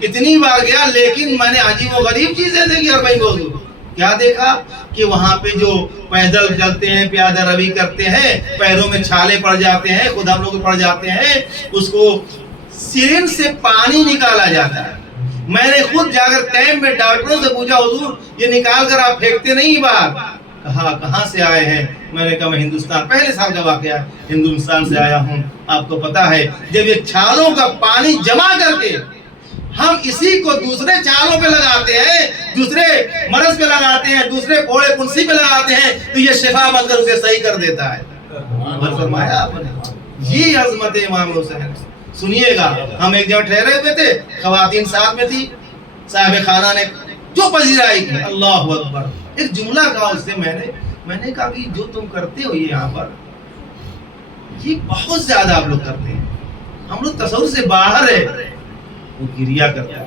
کتنی بار گیا، لیکن میں نے عجیب و غریب چیزیں دیکھی اربعین موضوع۔ کیا دیکھا کہ وہاں پہ جو پیدل چلتے ہیں، پیادہ روی کرتے ہیں، پیروں میں چھالے پڑ جاتے ہیں، خود ہم لوگ پڑ جاتے ہیں، اس کو سرنج سے پانی نکالا جاتا ہے۔ میں نے خود جا کر کیمپ میں ڈاکٹروں سے پوچھا، حضور یہ نکال کر آپ پھینکتے نہیں بار؟ کہا کہاں سے آئے ہیں؟ میں نے کہا میں ہندوستان، پہلے سال کا واقعہ ہے، ہندوستان سے آیا ہوں۔ آپ کو پتا ہے جب یہ چھالوں کا پانی جمع کر کے ہم اسی کو دوسرے چھالوں پہ لگاتے ہیں، دوسرے مرض پہ لگاتے ہیں، دوسرے پھوڑے پنسی پہ لگاتے ہیں، تو یہ شفا بن کر اسے صحیح کر دیتا ہے۔ اور فرمایا آپ نے یہ عظمت امام حسین۔ سنیے گا، ہم ایک جگہ ٹھہرے ہوئے تھے، خواتین ساتھ میں تھی، صاحب خانہ نے جو پذیرائی کی، اللہ اکبر، ایک جملہ کہا اس سے، میں نے کہا کہ جو تم کرتے ہو یہاں پر یہ بہت زیادہ آپ لوگ کرتے ہیں، ہم لوگ تصور سے باہر ہے۔ وہ گریا کرتا ہے،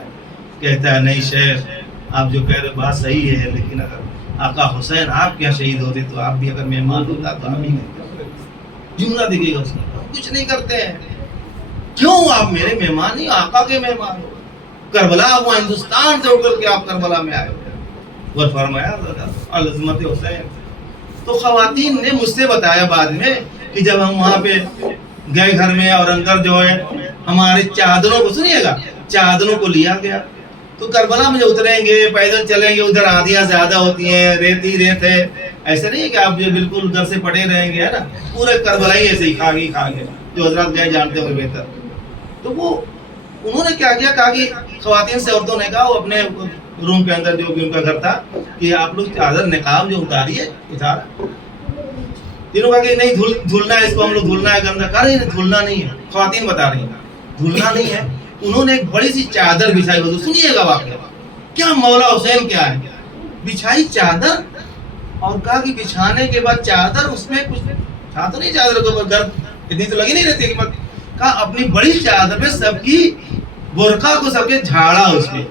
کہتا ہے نہیں شیخ آپ جو کہہ رہے بات صحیح ہے، لیکن اگر آقا حسین آپ کیا شہید ہوتے تو آپ بھی اگر مہمان ہوتا تو آپ ہی نہیں۔ جملہ دیکھیے گا اس نے، ہم کچھ نہیں کرتے ہیں، کیوں آپ میرے مہمان نہیں، آقا کے مہمان ہو، کربلا وہ ہندوستان سے اٹھ کے آپ کربلا میں آئے ہو۔ اور فرمایا عظمت حسین۔ تو خواتین نے مجھ سے بتایا بعد میں کہ جب ہم وہاں پہ گئے گھر میں، اور اندر جو ہے ہمارے چادروں کو، سنیے گا، چادروں کو لیا گیا، تو کربلا میں جو اتریں گے، پیدل چلیں گے، ادھر آدیاں زیادہ ہوتی ہیں، ریت ہی ریت ہے، ایسا نہیں ہے کہ آپ جو بالکل گھر سے پڑے رہیں گے، ہے نا، پورے کربلا ہی ایسے ہی کھا گئے، جو حضرات گئے جانتے ہوئے بہتر۔ تو وہ انہوں نے کیا کیا، کہا کہ خواتین سے عورتوں نے کہا، وہ اپنے روم کے اندر جو بھی ان کا گھر تھا، کہ آپ لوگ چادر نقاب جو اتاری ہے اتارا. تینوں کہا کہ نہیں دھلنا ہے، اس کو ہم لوگ دھلنا ہے گندا. کہا نہیں دھلنا نہیں ہے، خواتین بتا رہی ہیں دھلنا نہیں ہے. انہوں نے ایک بڑی سی چادر بچھائی. حضور سنیے گا واقعہ، کیا مولا حسین کیا ہے، بچھائی چادر، اور کہا کہ بچھانے کے بعد چادر اس میں کچھ تھا تو نہیں، چادر کے اوپر گرد اتنی تو لگی نہیں رہتی کہ کہا اپنی بڑی چادر میں سب کی برقع کو سب کے جھاڑا، اس میں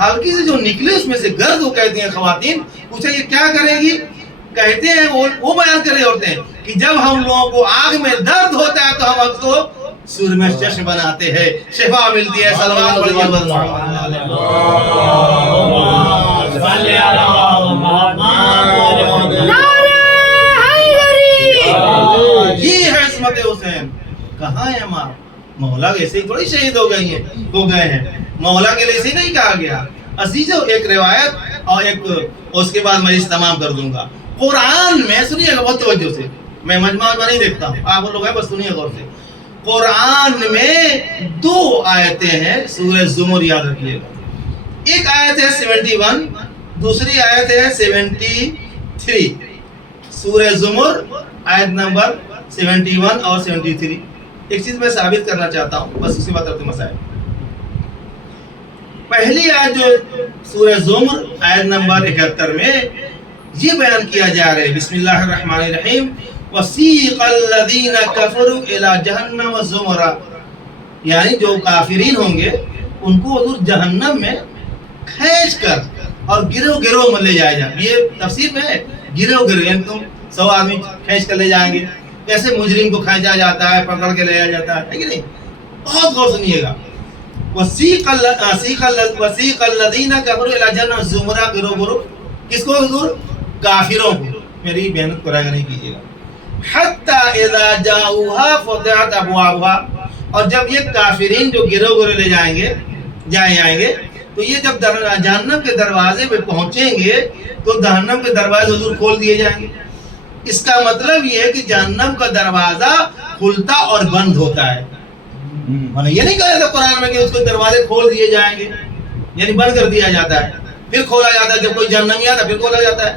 ہلکی سے جو نکلے اس میں سے گرد. وہ کہتی ہیں خواتین، پوچھا یہ کیا کرے گی؟ کہتے ہیں وہ بیان کر رہے ہوتے ہیں کہ جب ہم لوگوں کو آگ میں درد ہوتا ہے تو ہم اس کو سر میں چشم بناتے ہیں، شفا ملتی ہے. صلوات پڑھیے یہ ہے عصمت حسین. کہاں ہے ماں؟ مولا ایسے ہی تھوڑی شہید ہو گئے ہیں. مولا کے لیے اسے نہیں کہا گیا. عزیزو ایک روایت اور ایک اس کے بعد میں اس تمام کر دوں گا. قرآن میں سنیے گا بہت توجہ سے، میں مجمع نہیں دیکھتا ہوں، آپ لوگ ہیں بس سنیے غور سے. قرآن میں 2 آیتیں ہیں سورہ زمر، یاد رکھیے گا. ایک آیت ہے 71، دوسری آیت ہے 73. سورہ زمر آیت نمبر 71 اور 73. ایک چیز میں ثابت کرنا چاہتا ہوں، بس اسی بات رکھتے مسائل. پہلی آیت جو سورہ زمر آیت نمبر 71 میں یہ بیان کیا جا رہا ہے، بسم اللہ الرحمن الرحیم، وَسِيقَ الَّذِينَ كَفَرُوا إِلَى جَهَنَّمَ زُمَرًا. یعنی جو کافرین ہوں گے ان کو حضور جہنم میں کھینچ کر اور گروہ میں لے جائے جائیں. یہ تفسیر میں ہے، گروہ یعنی تم 100 آدمی کھینچ کر لے جائیں گے. کیسے مجرم کو کھینچا جاتا ہے، پکڑ کے لے جایا جاتا ہے کہ نہیں؟ بہت غور سنیے گا. وَسِيقَ الَّذِينَ كَفَرُوا إِلَى جَهَنَّمَ زُمَرًا، گروہ. کس کو حضور؟ کافروں کو. میری محنت کو رائے نہیں کیجیے گا. حَتَّى إِذَا جَاءُوهَا فُتِحَتْ أَبْوَابُهَا. اور جب یہ کافرین جو گروہ لے جائیں گے تو یہ جب جہنم کے دروازے پہ پہنچیں گے تو جہنم کے دروازے حضور کھول دیے جائیں گے. اس کا مطلب یہ ہے کہ جہنم کا دروازہ کھلتا اور بند ہوتا ہے. یہ نہیں کہا جاتا قرآن میں کہ اس کے دروازے کھول دیے جائیں گے، یعنی بند کر دیا جاتا ہے پھر کھولا جاتا ہے. جب کوئی جہنمی آتا ہے پھر کھولا جاتا ہے.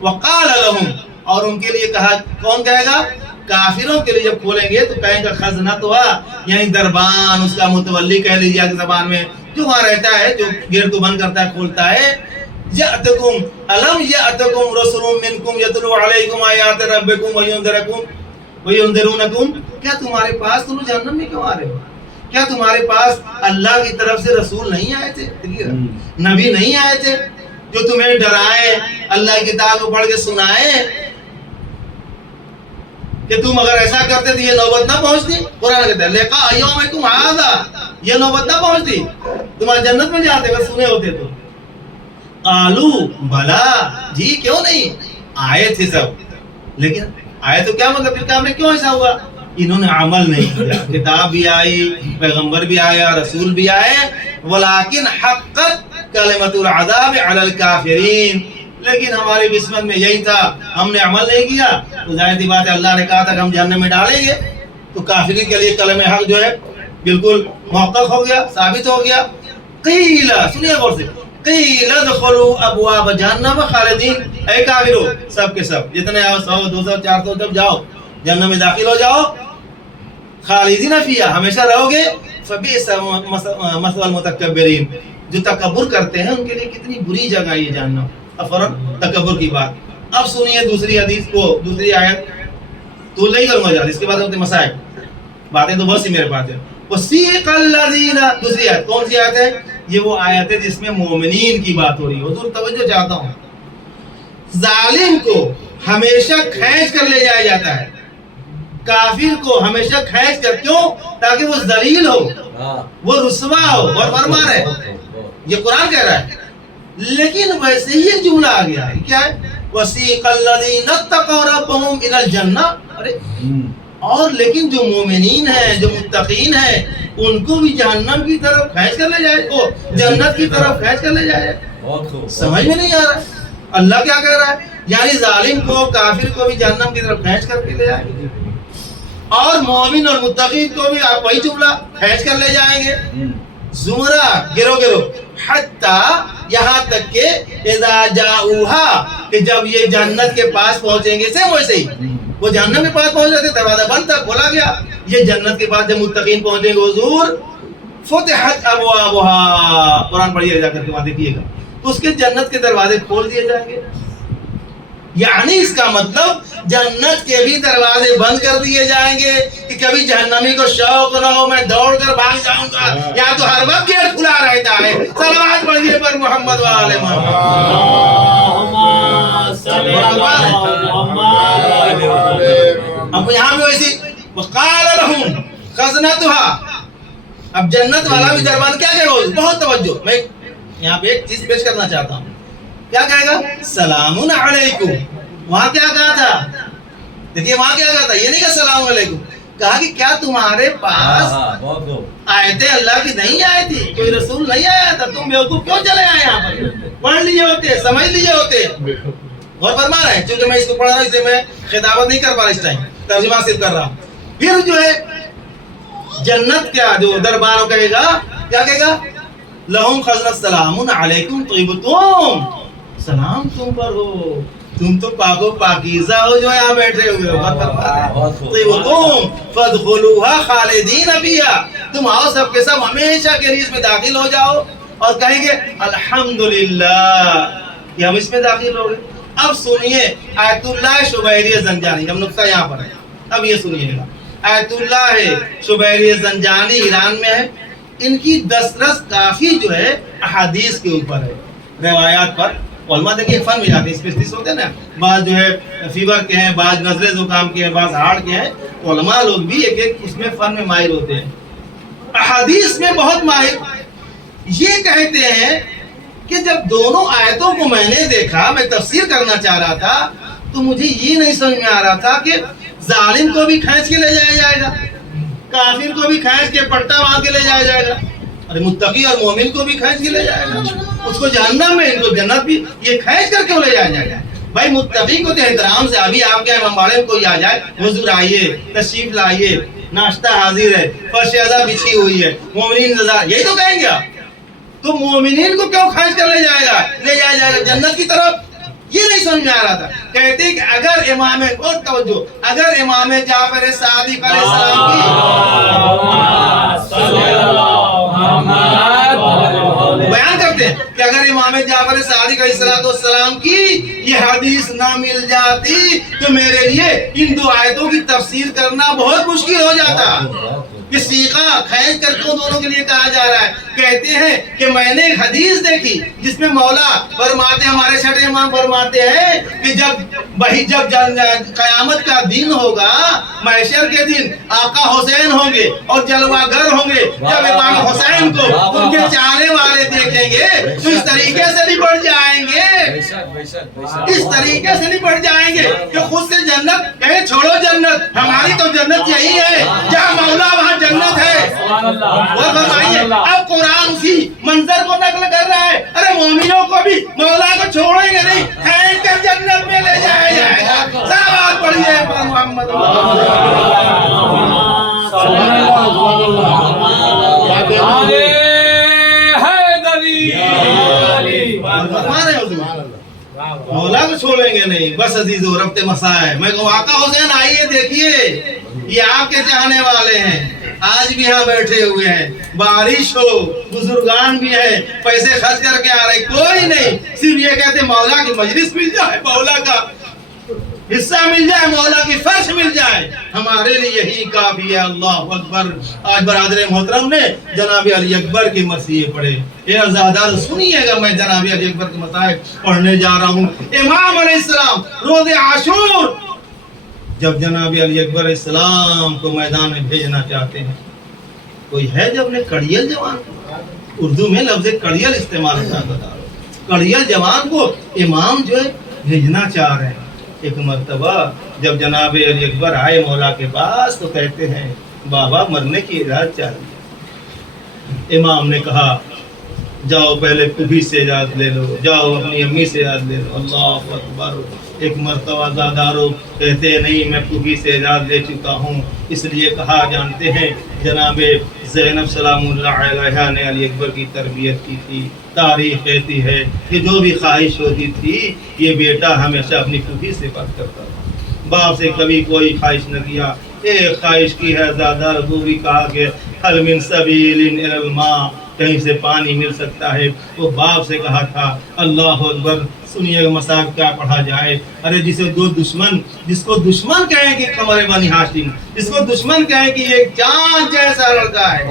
وقال لهم، اور ان کے لیے کہا، کون کہے گا؟ کافروں کے لیے جب کھولیں گے تو کہیں گا خزنتھا، یعنی دربان، اس کا متولی کہہ لیجیے کی زبان میں، جو وہاں رہتا ہے، جو گیٹ کو بند کرتا ہے کھولتا ہے. یاتکم الم یاتکم رسول منکم یتلو علیکم آیات ربکم وینذرونکم. کیا تمہارے پاس، تم جہنم میں کیوں آ رہے ہو؟ کیا تمہارے پاس اللہ کی طرف سے رسول نہیں آئے تھے، نبی نہیں آئے تھے جو تمہیں ڈرائے، اللہ کی کتاب کو پڑھ کے سنائے کہ تم اگر ایسا کرتے تو یہ نوبت نہ پہنچتی؟ قرآن کہتا ہے لقاء یومکم ھذا، یہ نوبت نہ پہنچتی، تمہارے جنت میں جاتے اگر سنے ہوتے تو. قالو بلا، جی کیوں نہیں، آئے تھے سب، لیکن آئے تو کیا مطلب، پھر کام میں کیوں ایسا ہوا؟ انہوں نے عمل نہیں کیا. کتاب بھی آئی، پیغمبر بھی آیا، رسول بھی آئے، ولیکن حقت کلمۃ العذاب علی الکافرین. لیکن ہماری قسمت میں یہی تھا، ہم نے عمل نہیں کیا تو ظاہر سی بات ہے اللہ نے کہا تھا کہ ہم جہنم میں ڈالیں گے، تو کافرین کے لیے کلمہ حق جو ہے بالکل محقق ہو گیا، ثابت ہو گیا. قیل، سنیے غور سے، قیل ادخلوا ابواب جہنم خالدین، اے کافرو سب کے سب جتنے آؤ 100 200 400 جب جاؤ جہنم میں داخل ہو جاؤ، خالدین فیہا، ہمیشہ رہو گے. فبئس مثوى المتکبرین، جو تکبر کرتے ہیں ان کے لیے کتنی بری جگہ یہ جہنم. افراد تکبر کی بات. اب سنیے دوسری حدیث کو، دوسری آیت تو نہیں کروں گا جان، اس کے بعد ہوتے مسائل، باتیں تو بہت سی میرے پاس ہیں. وسیق الذین، دوسری آیت کون سی آیت ہے؟ یہ وہ آیت ہے جس میں مومنین کی بات ہو رہی ہے. حضور توجہ چاہتا ہوں، ظالم کو ہمیشہ کھینچ کر لے جایا جاتا ہے، کافر کو ہمیشہ کھینچ کر، کیوں؟ تاکہ وہ ذلیل ہو، وہ رسوا ہو اور برباد ہے. یہ قرآن کہہ رہا ہے. لیکن ویسے ہی ایک جملہ آ گیا ہے، کیا ہے؟ وَسِيقَ الَّذِينَ اتَّقَوْا رَبَّهُمْ إِلَى الْجَنَّةِ. ارے اور لیکن جو مومنین ہیں، جو متقین ہیں، ان کو بھی جہنم کی طرف کھینچ کر لے جائے، وہ جنت کی طرف کھینچ کر لے جائے. سمجھ میں نہیں آ رہا اللہ کیا کہہ رہا ہے؟ یعنی ظالم کو، کافر کو بھی جہنم کی طرف کھینچ کر کے لے جائے. اور مومن اور متقی کو بھی آپ وہی جملہ کھینچ کر لے جائیں گے. زمرہ گرو گرو حتی یہاں تک کہ اذا جاؤہا کہ جب یہ جنت کے پاس پہنچیں گے. سیم ویسے ہی وہ جہنم کے پاس پہنچ جاتے دروازہ بند تک کھولا گیا. یہ جنت کے پاس جب متقین پہنچیں گے حضور فتحت ابوابها قرآن پڑھیے جا کر کے وہاں دیکھیے گا تو اس کے جنت کے دروازے کھول دیے جائیں گے. یعنی اس کا مطلب جنت کے بھی دروازے بند کر دیے جائیں گے کہ کبھی جہنمی کو شوق نہ ہو میں دوڑ کر بھاگ جاؤں گا. یا تو ہر وقت گیٹ کھلا رہتا ہے. صلوات پڑھیے پر محمد وآل محمد. اب یہاں بھی ویسی وقال لهم خزنتها. اب جنت والا بھی دربان کیا کہے گا؟ بہت توجہ. میں یہاں پہ ایک چیز پیش کرنا چاہتا ہوں. کیا کہے گا؟ سلام علیکم. وہاں کیا کہا تھا؟ دیکھیے وہاں کیا کہا تھا. یہ نہیں کہا سلام علیکم. کہا کہ کیا تمہارے پاس آیتیں اللہ کی نہیں آئی تھی؟ کوئی رسول نہیں آیا تھا؟ تم بیوقوف کیوں چلے آئے یہاں پر؟ پڑھ لیے ہوتے, سمجھ لیے ہوتے. غور فرما رہے ہیں چونکہ میں اس کو پڑھ رہا ہوں اس لیے میں خطابت نہیں کر پا رہا اس ٹائم, ترجمہ صرف کر رہا ہوں. پھر جو ہے جنت کیا جو درباروں کہے گا, کیا کہے گا؟ لہم خزنۃ السلام علیکم طیبتم. سلام تم پر ہو, تم تو پاک و پاکیزہ ہو جو یہاں بیٹھے ہوئے ہو. طیبتم فادخلوها خالدین فیہا. تم آؤ سب کے سب ہمیشہ کے لیے اس میں داخل ہو جاؤ اور کہیں گے الحمدللہ کہ ہم اس میں داخل ہو گئے. اب سنیے آیت اللہ شبیری زنجانی, ہم نقطہ یہاں پر ہے. اب یہ سنیے گا آیت اللہ شبیری زنجانی ایران میں ہے. ان کی دسترس کافی جو ہے احادیث کے اوپر ہے, روایات پر. علماء دیکھیے فن میں جاتے ہیں, اسپیشلسٹ ہوتے ہیں نا, بعض جو ہے فیور کے ہیں, بعض نزلے زکام کے ہیں, بعض ہارٹ کے ہیں. علماء لوگ بھی ایک ایک اس میں فن میں ماہر ہوتے ہیں, احادیث میں بہت ماہر. یہ کہتے ہیں کہ جب دونوں آیتوں کو میں نے دیکھا, میں تفسیر کرنا چاہ رہا تھا تو مجھے یہ نہیں سمجھ میں آ رہا تھا کہ ظالم کو بھی کھینچ کے لے جایا جائے گا, کافر کو بھی کھینچ کے پٹا باندھ کے لے جایا جائے گا, اور متقی اور مومن کو بھی کھینچ کے لے جائے گا. اس کو جہنم میں, ان کو جنت بھی, یہ کھینچ کر کیوں لے جایا جائے گا؟ بھائی متقی کو تو احترام سے, ابھی آپ کے امام باڑے میں کوئی آ جائے, حضور آئیے, تشریف لائیے, ناشتہ حاضر ہے, فرش ازا بچھی ہوئی ہے, مومنین نظر, یہی تو کہیں گے. تو مومنین کو کیوں کھینچ کر لے جائے گا, لے جایا جائے گا جنت کی طرف؟ یہ نہیں سمجھ میں آ رہا تھا. کہتے ہیں کہ اگر امام, بہت توجہ, اگر امام جعفر صادق علیہ السلام کی بیان کرتے ہیں کہ اگر امام جعفر صادق علیہ السلام کی یہ حدیث نہ مل جاتی تو میرے لیے ان دو آیتوں کی تفسیر کرنا بہت مشکل ہو جاتا. کہ سیغہ کھینچ کر کیوں دونوں کے لیے کہا جا رہا ہے؟ کہتے ہیں کہ میں نے ایک حدیث دیکھی جس میں مولا فرماتے ہیں, ہمارے چھٹے امام فرماتے ہیں کہ جب قیامت کا دن ہوگا, محشر کے دن, آقا حسین ہوں گے اور جلوہ گر ہوں گے. جب امام حسین کو ان کے چاہنے والے دیکھیں گے تو اس طریقے سے نپٹ جائیں گے, اس طریقے سے نپٹ جائیں گے کہ خود سے جنت کہیں چھوڑو جنت, ہماری تو جنت یہی ہے, جہاں مولا وہاں جنت ہے. اور فرمائیے اب قرآن اسی منظر کو نقل کر رہا ہے, ارے مومنوں کو بھی مولا کو چھوڑیں گے نہیں, کھینچ کر جنت میں لے جایا جائے گا. صلوات پڑھیے پر محمد مولا کو چھوڑیں گے نہیں. بس عزیزو ربط مسائل, میں کہوں آقا حسین آئیے دیکھیے, یہ آپ کے چاہنے والے ہیں, آج بھی یہاں بیٹھے ہوئے ہیں, بارش ہو, بزرگان بھی ہیں, پیسے خرچ کر کے آ رہے, کوئی نہیں, صرف یہ کہتے مولا کی مجلس مل جائے, مولا کا حصہ مل جائے, مولا کی فرش مل جائے, ہمارے لیے یہی کافی ہے. اللہ اکبر. آج برادر محترم نے جناب علی اکبر کی مسیح پڑھے. اے عزادار سنیے گا, میں جناب علی اکبر کے مسائل پڑھنے جا رہا ہوں. امام علیہ السلام روز عاشور جب جناب علی اکبر علیہ السلام کو میدان میں بھیجنا چاہتے ہیں, کوئی ہے جب نے کڑیل جوان, اردو میں لفظ کڑیل استعمال ہوتا ہے, کڑیل جوان کو امام جو ہے بھیجنا چاہ رہے ہیں. ایک مرتبہ جب جناب علی اکبر آئے مولا کے پاس تو کہتے ہیں بابا مرنے کی اجازت چاہیے. امام نے کہا جاؤ پہلے پھوپھی سے اجازت لے لو، جاؤ اپنی امی سے اجازت لے لو۔ اللہ اکبر۔ ایک مرتبہ زادارو کہتے ہیں نہیں میں پھوپھی سے اجازت لے چکا ہوں، اس لیے کہا جانتے ہیں جناب زینب سلام اللہ علیہا نے علی اکبر کی تربیت کی تھی۔ تاریخ کہتی ہے کہ جو بھی خواہش ہوتی تھی یہ بیٹا ہمیشہ اپنی پھوپھی سے بات کرتا تھا، باپ سے کبھی کوئی خواہش نہ کیا۔ ایک خواہش کی ہے زادار، وہ بھی کہا کہ حل من سبیل الی الماء، کہیں سے پانی مل سکتا ہے؟ وہ باپ سے کہا تھا۔ اللہ اکبر۔ سنیے مصاحب کیا پڑھا جائے۔ ارے جس کو دشمن کہیں کہ قمر بنی ہاشم، جس کو دشمن کہیں کہ یہ چاند جیسا لڑکا ہے،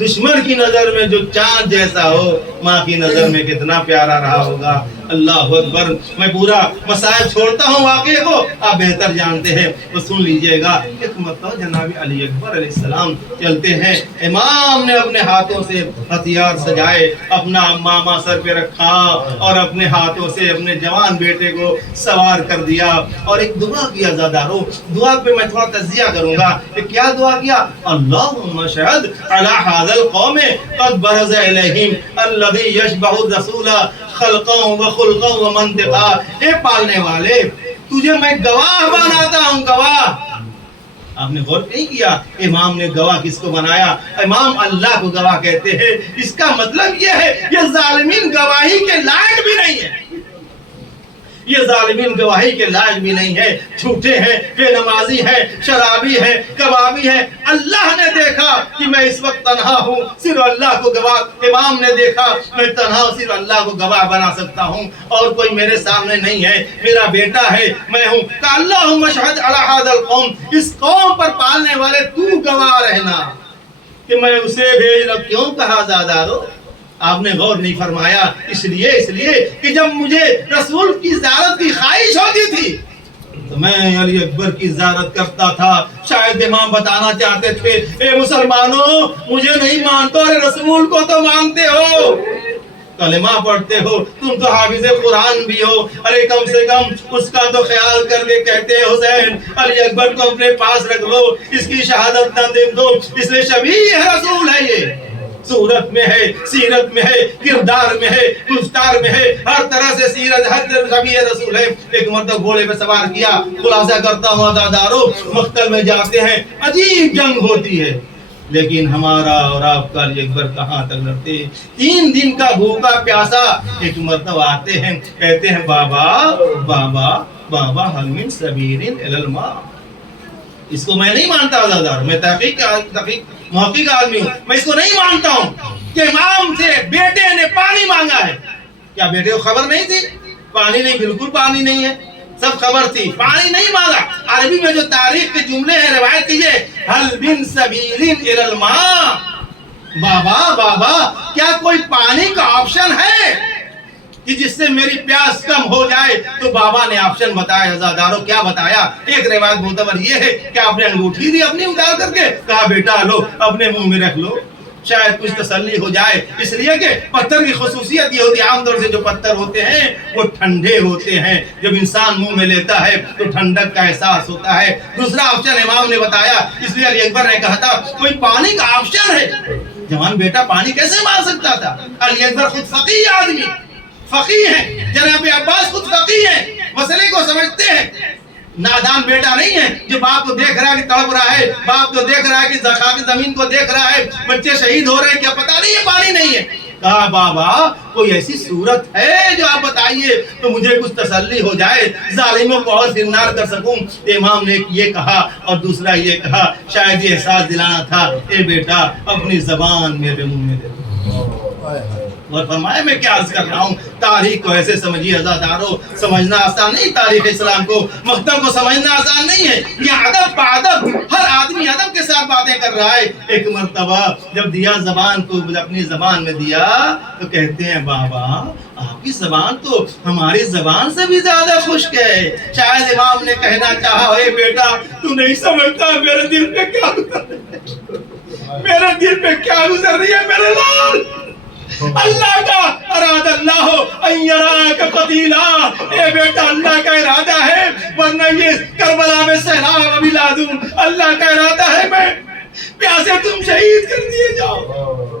دشمن کی نظر میں جو چاند جیسا ہو، ماں کی نظر میں کتنا پیارا رہا ہوگا۔ اللہ اکبر۔ میں پورا مسائل چھوڑتا ہوں واقعے کو، آپ بہتر جانتے ہیں تو سن لیجئے گا۔ ایک مرتبہ جناب علی اکبر علیہ السلام چلتے ہیں، امام نے اپنے ہاتھوں سے ہتھیار سجائے، اپنا ماما سر پہ رکھا اور اپنے ہاتھوں سے اپنے جوان بیٹے کو سوار کر دیا اور ایک دعا کیا۔ زادارو دعا پہ میں تھوڑا تجزیہ کروں گا کہ کیا دعا کیا؟ اللہم شہد علی ھذا القوم قد برز الیہم الذی یشبہ الرسول خلقا و خلقا و منطقا۔ اے پالنے والے تجھے میں گواہ بناتا ہوں، گواہ۔ آپ نے غور نہیں کیا امام نے گواہ کس کو بنایا؟ امام اللہ کو گواہ کہتے ہیں۔ اس کا مطلب یہ ہے یہ ظالمین گواہی کے لائق بھی نہیں ہے، یہ ظالمین گواہی کے لائق بھی نہیں ہے، جھوٹے ہیں، بے نمازی ہیں، شرابی ہیں، کبابی ہیں۔ اللہ نے دیکھا کہ میں اس وقت تنہا ہوں، صرف اللہ کو گواہ، امام نے دیکھا میں تنہا صرف اللہ کو گواہ بنا سکتا ہوں اور کوئی میرے سامنے نہیں ہے، میرا بیٹا ہے، میں ہوں۔ کہ اللہم اشہد علی ھذا القوم، اس قوم پر پالنے والے تو گواہ رہنا کہ میں اسے بھیج رہا۔ کیوں کہا زادارو؟ آپ نے غور نہیں فرمایا۔ اس لیے کہ جب مجھے رسول کی زیارت کی خواہش ہوتی تھی تو میں علی اکبر کی زیارت کرتا تھا۔ شاید امام بتانا چاہتے تھے اے مسلمانوں مجھے نہیں مانتے، ارے رسول کو تو مانتے ہو، کلمہ پڑھتے ہو، تم تو حافظ قرآن بھی ہو، ارے کم سے کم اس کا تو خیال کر کے کہتے ہیں حسین علی اکبر کو اپنے پاس رکھ لو، اس کی شہادت نہ دے دو، اس لیے شبیہ رسول ہے، یہ صورت میں ہے، سیرت میں ہے، کردار میں ہے، گفتار میں ہے، ہر طرح سے سیرت، ہر طرح شبیہ رسول ہے۔ ایک مرتبہ گھوڑے پہ سوار کیا، خلاصہ کرتا ہوں عزادارو، مقتل میں جاتے ہیں، عجیب جنگ ہوتی ہے، لیکن ہمارا اور آپ کا علی اکبر کہاں تک لڑتے؟ 3 دن کا بھوکا پیاسا ایک مرتبہ آتے ہیں، کہتے ہیں بابا بابا بابا حل من سبیل الی الماء۔ اس کو میں نہیں مانتا عزادار، میں تحقیق محقق آدمی ہوں، میں اس کو نہیں مانتا ہوں کہ امام سے بیٹے نے پانی مانگا ہے۔ کیا بیٹے کو خبر نہیں تھی؟ پانی نہیں، بالکل پانی نہیں ہے، سب خبر تھی، پانی نہیں مانگا۔ عربی میں جو تاریخ کے جملے ہیں روایت کیجئے، حل من سبیل الی الماء، بابا بابا کیا کوئی پانی کا آپشن ہے کہ جس سے میری پیاس کم ہو جائے؟ تو بابا نے آپشن بتایا۔ عزادارو کیا بتایا؟ ایک روایت معتبر یہ ہے کہ آپ نے انگوٹھی دی اپنی اتار کر کے، کہا بیٹا لو اپنے منہ میں رکھ لو، شاید کچھ تسلی ہو جائے۔ اس لیے کہ پتھر کی خصوصیت یہ ہوتی ہے، عام طور سے جو پتھر ہوتے ہیں وہ ٹھنڈے ہوتے ہیں، جب انسان منہ میں لیتا ہے تو ٹھنڈک کا احساس ہوتا ہے۔ دوسرا آپشن امام نے بتایا، اس لیے علی اکبر نے کہا تھا کوئی پانی کا آپشن ہے۔ جوان بیٹا پانی کیسے مانگ سکتا تھا؟ علی اکبر خود فقیہ آدمی، فقیہ ہیں، جناب عباس خود فقیہ ہیں، مسئلے کو سمجھتے ہیں، نادان بیٹا نہیں ہے جو باپ کو دیکھ رہا ہے کہ تڑپ رہا ہے، باپ کو دیکھ رہا ہے کہ زخام زمین کو دیکھ رہا ہے، بچے شہید ہو رہے ہیں، کیا پتہ نہیں ہے پانی نہیں ہے؟ کہا بابا کوئی ایسی صورت ہے جو آپ بتائیے تو مجھے کچھ تسلی ہو جائے، ظالموں کو اور زندار کر سکوں۔ امام نے یہ کہا اور دوسرا یہ کہا، شاید یہ احساس دلانا تھا، اے بیٹا اپنی زبان میرے منہ میں دے دو۔ اور فرمایا میں کیا عرض کر رہا ہوں، تاریخ کو ایسے سمجھیے عزادارو، سمجھنا آسان نہیں، تاریخ اسلام کو مقدم کو سمجھنا آسان نہیں ہے، یہ ادب بادب، ہر آدمی ادب کے ساتھ باتیں کر رہا ہے۔ ایک مرتبہ جب دیا زبان کو اپنی زبان میں دیا تو کہتے ہیں بابا آپ کی زبان تو ہماری زبان سے بھی زیادہ خشک ہے۔ شاید امام نے کہنا چاہا اے بیٹا تو نہیں سمجھتا میرے دل پہ کیا گزر رہی ہے، میرے دل پہ کیا گزر رہی ہے میرے لال۔ اللہ کا ارادہ اللہ ان یراک قتیلا، اے بیٹا اللہ کا ارادہ ہے، ورنہ یہ کربلا میں سیلاب ابھی لا دوں، اللہ کا ارادہ ہے میں پیاسے تم شہید کر دیے جاؤ۔